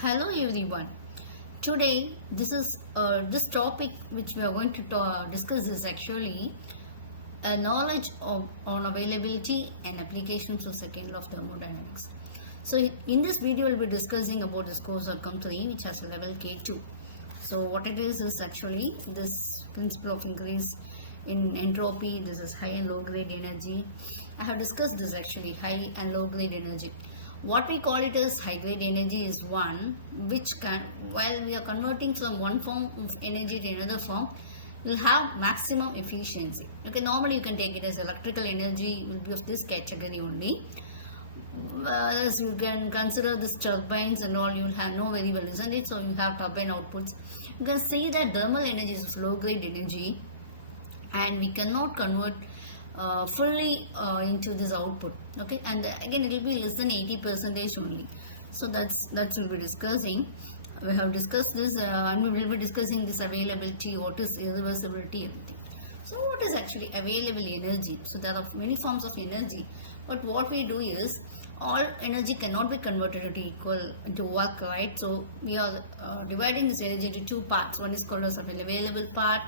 Hello everyone. Today this topic which we are going to discuss is actually a knowledge on availability and applications of second law of thermodynamics. So in this video we'll be discussing about this course outcome 3 which has a level K2. So what it is actually this principle of increase in entropy. This is high and low grade energy. I have discussed this actually, high and low grade energy. What we call it as high grade energy is one which can, while we are converting from one form of energy to another form, will have maximum efficiency. Okay, normally you can take it as electrical energy will be of this category only. As you can consider this turbines and all, you will have no very well, isn't it? So you have turbine outputs. You can see that thermal energy is low grade energy, and we cannot convert fully into this output. Okay, and again it will be less than 80% only. So that we'll be discussing. We have discussed this and we will be discussing this availability, what is irreversibility, everything. So what is actually available energy? So there are many forms of energy, but what we do is all energy cannot be converted into work, right? So we are dividing this energy into two parts. One is called as available part,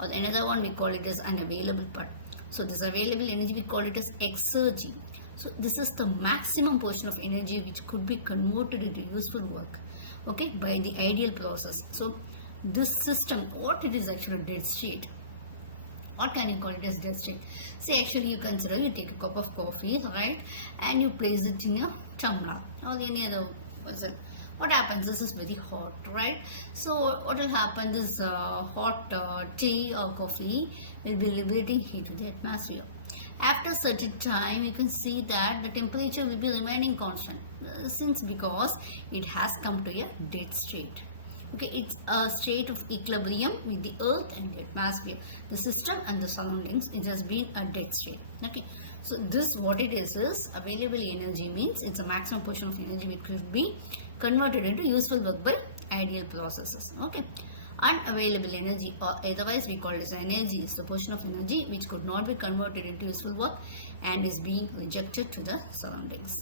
or another one we call it as unavailable part. So this available energy we call it as exergy. So this is the maximum portion of energy which could be converted into useful work, okay, by the ideal process. So this system, what it is actually dead state. What can you call it as dead state? Say actually you consider you take a cup of coffee, right, and you place it in your tumbler or any other vessel. What happens? This is very hot, right? So what will happen? This hot tea or coffee will be liberating heat to the atmosphere. After certain time, you can see that the temperature will be remaining constant, since because it has come to a dead state. Okay, it's a state of equilibrium with the earth and the atmosphere, the system and the surroundings. It has been a dead state. Okay, so this what it is available energy means it's a maximum portion of energy which could be converted into useful work by ideal processes. Okay, unavailable energy, or otherwise we call it as energy, is the portion of energy which could not be converted into useful work and is being rejected to the surroundings.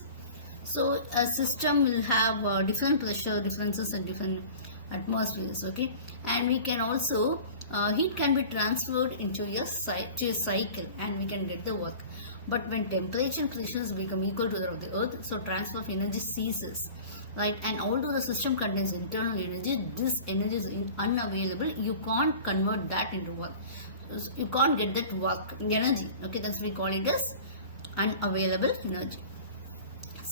So a system will have different pressure differences and different atmospheres, okay, and we can also heat can be transferred into a cycle and we can get the work. But when temperature and pressures become equal to that of the earth, so transfer of energy ceases, right? And although the system contains internal energy, this energy is unavailable. You can't convert that into work. You can't get that work energy. Okay, that's we call it as unavailable energy.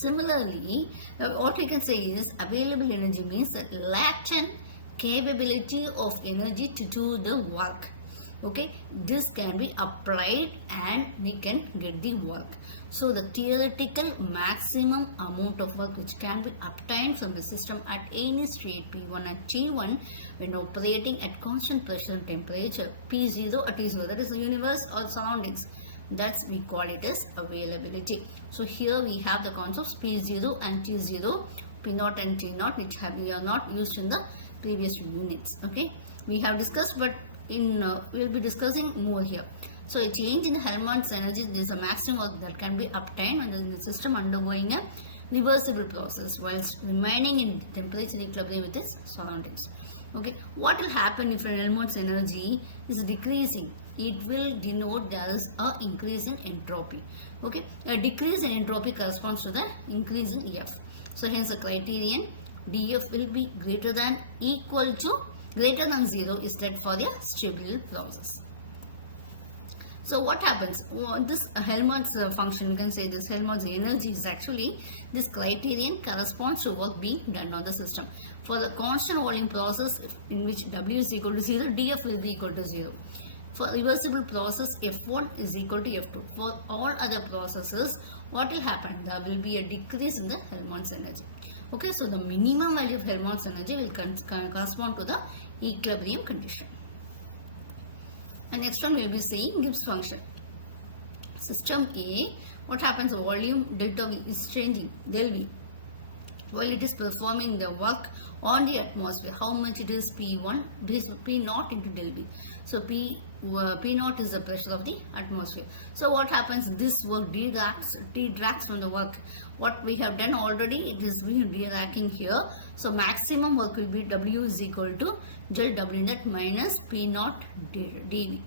Similarly, what we can say is available energy means that latent capability of energy to do the work. Okay, this can be applied and we can get the work. So the theoretical maximum amount of work which can be obtained from the system at any state P1 and T1 when operating at constant pressure and temperature P0 at T0, that is the universe or surroundings. That's we call it as availability. So here we have the concepts P0 and T0, P0 and T0, which we are not used in the previous units. Okay, we have discussed, but in we will be discussing more here. So a change in the Helmholtz energy is a maximum work that can be obtained when the system undergoing a reversible process whilst remaining in temperature equilibrium with its surroundings. Okay, what will happen if an Helmholtz energy is decreasing? It will denote there is a increase in entropy. Okay, a decrease in entropy corresponds to the increase in F. So hence the criterion dF will be greater than equal to greater than 0 is set for the stable process. So what happens? This Helmholtz function, you can say this Helmholtz energy is actually this criterion corresponds to work being done on the system. For the constant volume process in which W is equal to 0, dF will be equal to 0. For reversible process, F1 is equal to F2. For all other processes, what will happen? There will be a decrease in the Helmholtz energy. Okay, so the minimum value of Helmholtz energy will correspond to the equilibrium condition. And next one we will be seeing Gibbs function. System A, what happens? Volume delta V is changing, del V, while it is performing the work on the atmosphere. How much it is? P1, P naught into del V. So P naught is the pressure of the atmosphere. So what happens? This work detracts from the work. What we have done already, it is being deracking here. So maximum work will be W is equal to del W net minus P naught dV.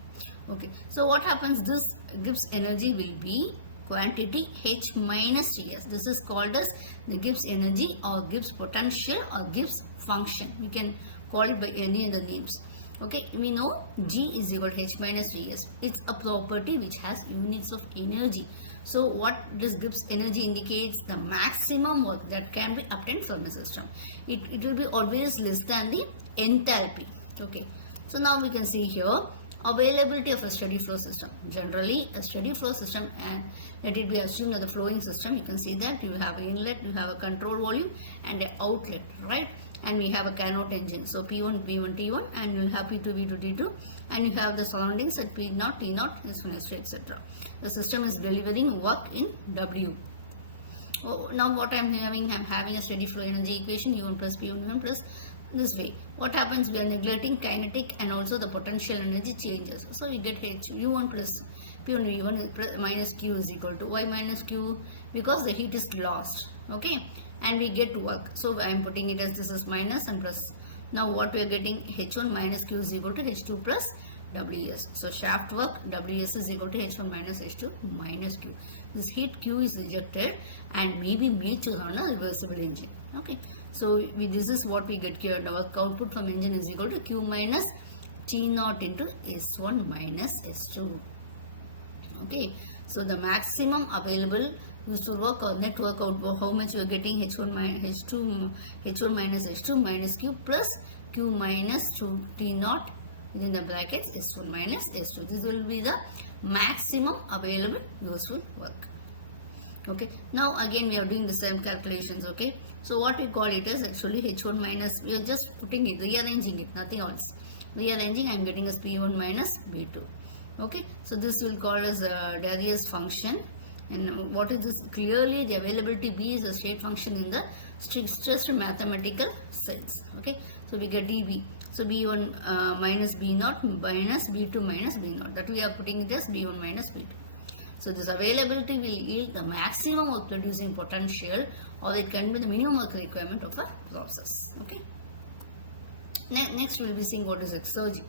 Okay, so what happens, this Gibbs energy will be quantity H minus Ts. This is called as the Gibbs energy or Gibbs potential or Gibbs function. We can call it by any other names. Okay, we know G is equal to H minus Ts. It's a property which has units of energy. So what this Gibbs energy indicates? The maximum work that can be obtained from the system. It will be always less than the enthalpy. Okay, so now we can see here availability of a steady flow system. Generally a steady flow system, and let it be assumed that the flowing system, you can see that you have an inlet, you have a control volume and an outlet, right? And we have a Carnot engine, so P1, P1, T1, and you will have P2, V2, T2, and you have the surroundings at P0, T0, S1, S2, etc. The system is delivering work in W. Oh, now what I am having a steady flow energy equation, U1 plus P1, U1 plus this way. What happens? We are neglecting kinetic and also the potential energy changes. So we get H U1 plus P1 V1 minus Q is equal to Y minus Q, because the heat is lost. Okay, and we get work. So I am putting it as this is minus and plus. Now what we are getting, H1 minus Q is equal to H2 plus Ws. So shaft work Ws is equal to H1 minus H2 minus Q. This heat Q is rejected and may be made to run a reversible engine. Okay, so this is what we get here. The work output from engine is equal to Q minus T0 into S1 minus S2. Okay, so the maximum available useful work or net work output, how much you are getting, H1 minus H2 minus Q plus Q minus T0 within the brackets S1 minus S2. This will be the maximum available useful work. Okay, now again we are doing the same calculations. Okay, so what we call it is actually H1 minus, we are just putting it, rearranging it, nothing else. Rearranging, I am getting as P1 minus B2. Okay, so this will call as a Darius function. And what is this? Clearly the availability B is a state function in the stressed mathematical sense. Okay, so we get dB. So B1 minus B0 minus B2 minus B0, that we are putting it as B1 minus B2. So this availability will yield the maximum work producing potential, or it can be the minimum work requirement of a process. Okay. Next we will be seeing what is exergy.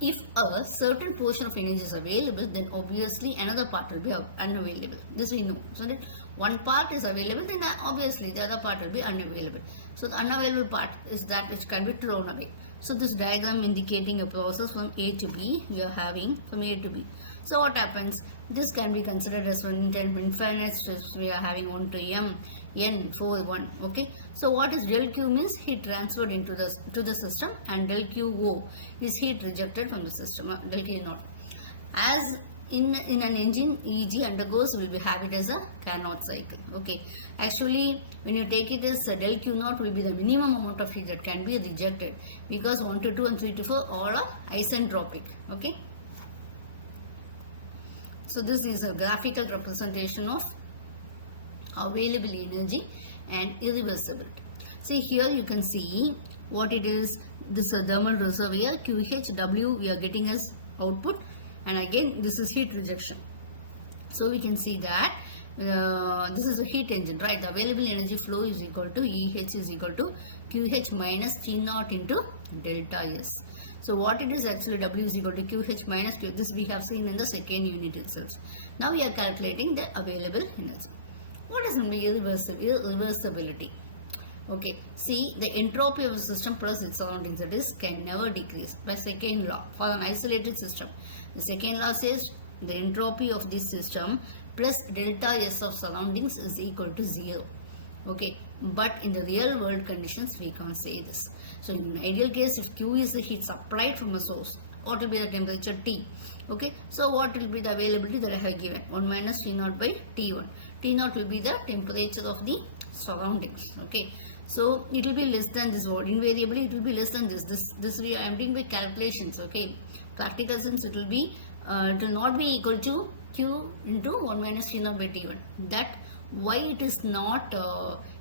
If a certain portion of energy is available, then obviously another part will be unavailable. This we know. So that one part is available, then obviously the other part will be unavailable. So the unavailable part is that which can be thrown away. So this diagram indicating a process from A to B, we are having from A to B. So what happens? This can be considered as one infinite steps. We are having 1 to M, N, 4, 1. Okay. So what is del Q means? Heat transferred into the system, and del QO is heat rejected from the system. Del Q naught. As in an engine, EG undergoes, will be have it as a Carnot cycle. Okay. Actually, when you take it as del Q naught will be the minimum amount of heat that can be rejected, because 1 to 2 and 3 to 4 all are isentropic. Okay. So this is a graphical representation of available energy and irreversibility. See here you can see what it is. This is a thermal reservoir, QHW we are getting as output, and again this is heat rejection. So we can see that this is a heat engine, right? The available energy flow is equal to EH is equal to QH minus T0 into delta S. So what it is actually, W is equal to QH minus Q. This we have seen in the second unit itself. Now we are calculating the available energy. What is irreversibility? Okay, see the entropy of a system plus its surroundings, that is, can never decrease by second law for an isolated system. The second law says the entropy of this system plus delta S of surroundings is equal to 0. Okay, but in the real world conditions we can't say this. So in an ideal case, if Q is the heat supplied from a source, what will be the temperature T? Okay, so what will be the availability that I have given? 1 minus T0 by T1. T0 will be the temperature of the surroundings. Okay, so it will be less than this word. Invariably it will be less than this. This I am doing by calculations. Okay, practical sense it will be it will not be equal to Q into 1 minus T0 by T1. That why it is not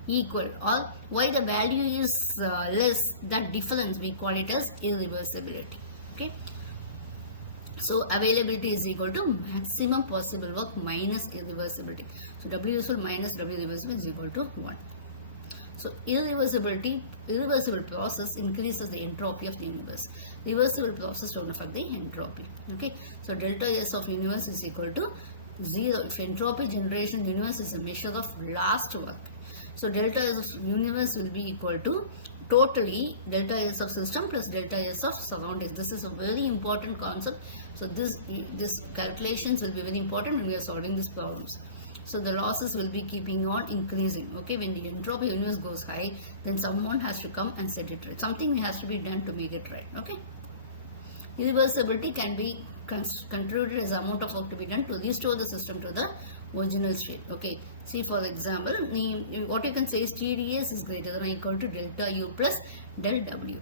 equal, or why the value is less, that difference we call it as irreversibility. Okay, so availability is equal to maximum possible work minus irreversibility. So W useful minus W reversible is equal to 1. So irreversible process increases the entropy of the universe. Reversible process don't affect the entropy. Okay, so delta S of universe is equal to 0. If entropy generation in the universe is a measure of last work, so delta S of universe will be equal to totally delta S of system plus delta S of surroundings. This is a very important concept. So this calculations will be very important when we are solving these problems. So the losses will be keeping on increasing. Okay, when the entropy of universe goes high, then someone has to come and set it right. Something has to be done to make it right. Okay. Irreversibility can be contributed as amount of work to be done to restore the system to the original state. Okay. See, for example, what you can say is TdS is greater than or equal to delta U plus del W.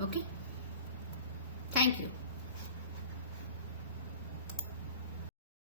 Okay. Thank you.